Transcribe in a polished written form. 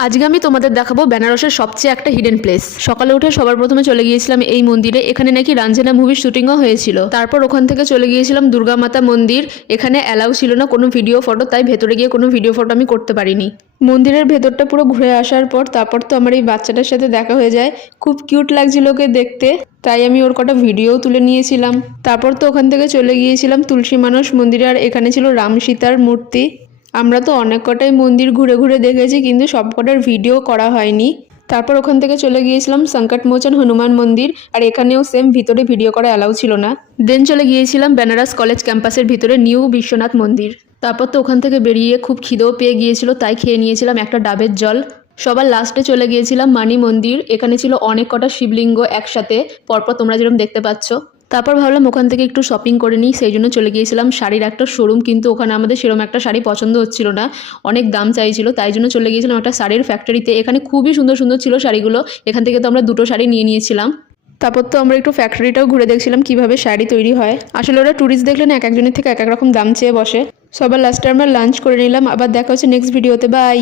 আজকে আমি তোমাদের দেখাবো বেনারসের সবচেয়ে একটা হিডেন প্লেস। সকালে উঠে সবার প্রথমে চলে গিয়েছিলাম এই মন্দিরে। এখানে নাকি রাঞ্ঝানা মুভির শুটিংও হয়েছিল। তারপর ওখান থেকে চলে গিয়েছিলাম দুর্গা মাতা মন্দির। এখানে অ্যালাউ ছিল না কোনো ভিডিও ফটো, তাই ভেতরে গিয়ে কোনো ভিডিও ফটো আমি করতে পারিনি। মন্দিরের ভেতরটা পুরো ঘুরে আসার পর তারপর তো আমার এই বাচ্চাটার সাথে দেখা হয়ে যায়। খুব কিউট লাগছিল ওকে দেখতে, তাই আমি ওর কটা ভিডিও তুলে নিয়েছিলাম। তারপর তো ওখান থেকে চলে গিয়েছিলাম তুলসী মানস মন্দিরে, আর এখানে ছিল রাম সীতার মূর্তি। আমরা তো অনেক কটাই মন্দির ঘুরে ঘুরে দেখেছি, কিন্তু সব কটার ভিডিও করা হয়নি। তারপর ওখান থেকে চলে গিয়েছিলাম সংকটমোচন হনুমান মন্দির, আর এখানেও সেম ভিতরে ভিডিও করা অ্যালাউ ছিল না। দেন চলে গিয়েছিলাম বেনারস কলেজ ক্যাম্পাসের ভিতরে নিউ বিশ্বনাথ মন্দির। তারপর তো ওখান থেকে বেরিয়ে খুব খিদেও পেয়ে গিয়েছিল, তাই খেয়ে নিয়েছিলাম একটা ডাবের জল। সবার লাস্টে চলে গিয়েছিলাম মানি মন্দির। এখানে ছিল অনেক কটা শিবলিঙ্গ একসাথে পরপর, তোমরা যেরকম দেখতে পাচ্ছ। তারপর ভাবলাম ওখান থেকে একটু শপিং করে নিই, সেই জন্য চলে গিয়েছিলাম শাড়ির একটা শোরুম, কিন্তু ওখানে আমাদের সেরকম একটা শাড়ি পছন্দ হচ্ছিল না, অনেক দাম চাইছিল। তাই জন্য চলে গিয়েছিলাম একটা শাড়ির ফ্যাক্টরিতে। এখানে খুবই সুন্দর সুন্দর ছিল শাড়িগুলো। এখান থেকে তো আমরা দুটো শাড়ি নিয়ে নিয়েছিলাম। তারপর তো আমরা একটু ফ্যাক্টরিটাও ঘুরে দেখছিলাম কিভাবে শাড়ি তৈরি হয়। আসলে ওরা ট্যুরিস্ট দেখলে না এক একজনের থেকে এক এক রকম দাম চেয়ে বসে। সবার লাস্টে আমরা লাঞ্চ করে নিলাম। আবার দেখা হচ্ছে নেক্সট ভিডিওতে। বাই।